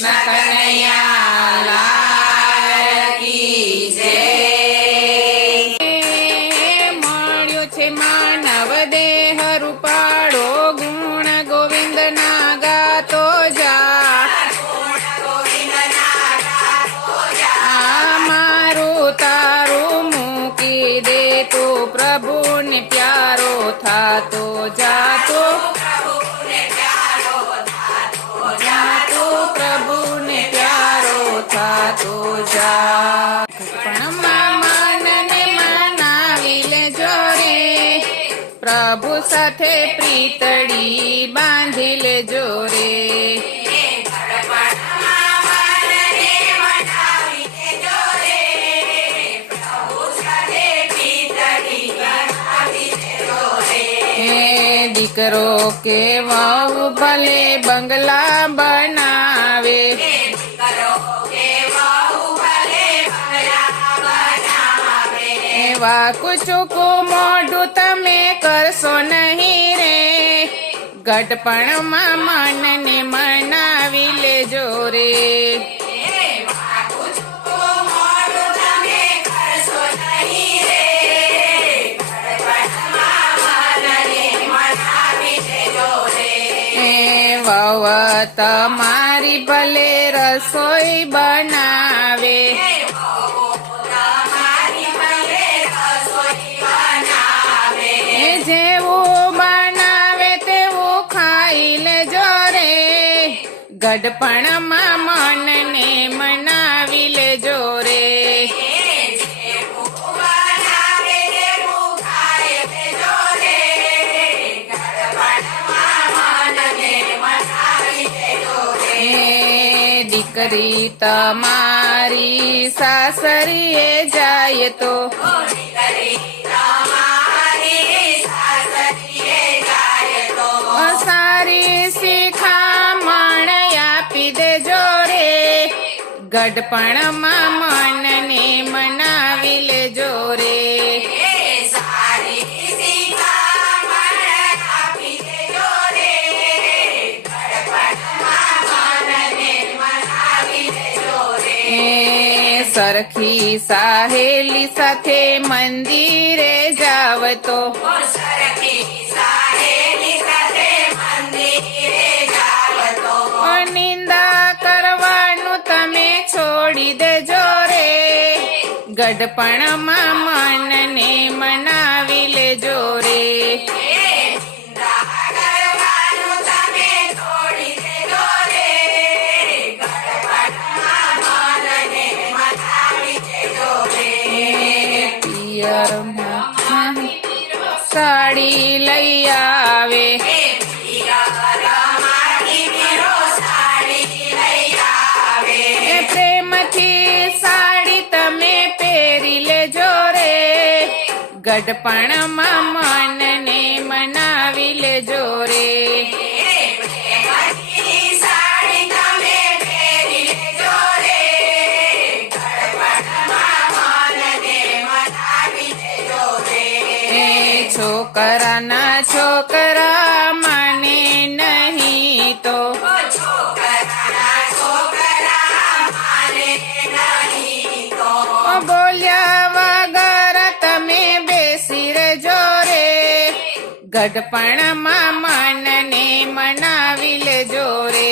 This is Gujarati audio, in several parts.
કૃષ્ણ કનૈયા લાલ કી જય. મળ્યો છે માનવ દેહ રૂપાળો, ગુણ ગોવિંદના ગાતો જા. મારું તારું મૂકી દે તો પ્રભુને પ્યારો થાતો જાતો. પ્રભુ સાથે પ્રીતડી બાંધી લેજો રે. દીકરો કે વહુ ભલે બંગલા બનાવે, વાકુ ચૂકુ મોઢું તમે કરશો નહીં રે. ગઢપણમાં મનને મનાવી લેજો રે. વહુ તમારી ભલે રસોઈ બનાવે, જેવું બનાવે તેવું ખાઈ લેજો રે. ગઢપણમાં મનને મનાવી લેજો રે. દીકરી તમારી સાસરીએ જાય તો, સારી શિખામણ આપી દેજો રે. ગઢપણમાં મનને મનાવી લેજો રે. સરખી સાહેલી સાથે મંદિરે જાવ તો, નિંદા કરવાનું તમે છોડી દેજો રે. ગઢપણમાં મનને મનાવી લેજો રે. સાડી લઈ આવે, પ્રેમથી સાડી તમે પહેરી લેજો રે. ગઢપણમાં મનને મનાવી લેજો રે. છોકરાના છોકરા માને નહીં તો, બોલ્યા વગર તમે બેસી રહેજો રે. ગઢપણમાં મનને મનાવી લેજો રે.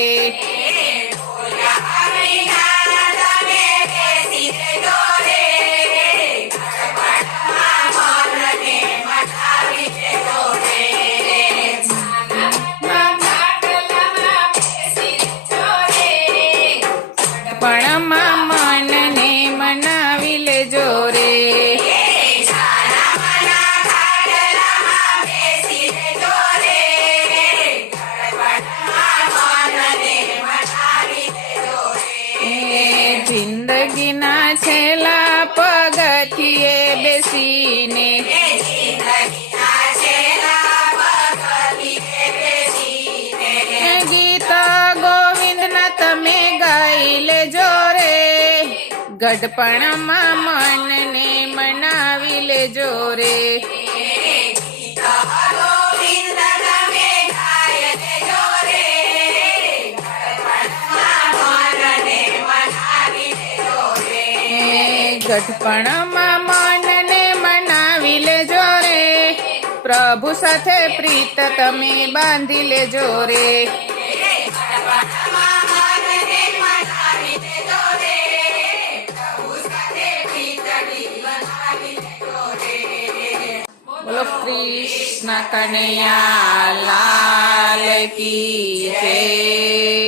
ગઢપણમાં મનને મનાવી લેજો રે. જિંદગીના છેલ્લા પગથિયે બેસીને, ગીત ગોવિંદના તમે ગાઈ લેજો રે. ગઢપણમાં મનને મનાવી લેજો રે. ગઢપણમાં મનને મનાવી લેજો રે, પ્રભુ સાથે પ્રીત તમે બાંધી લેજો રે. બોલો કૃષ્ણ કનૈયા લાલ કી જય.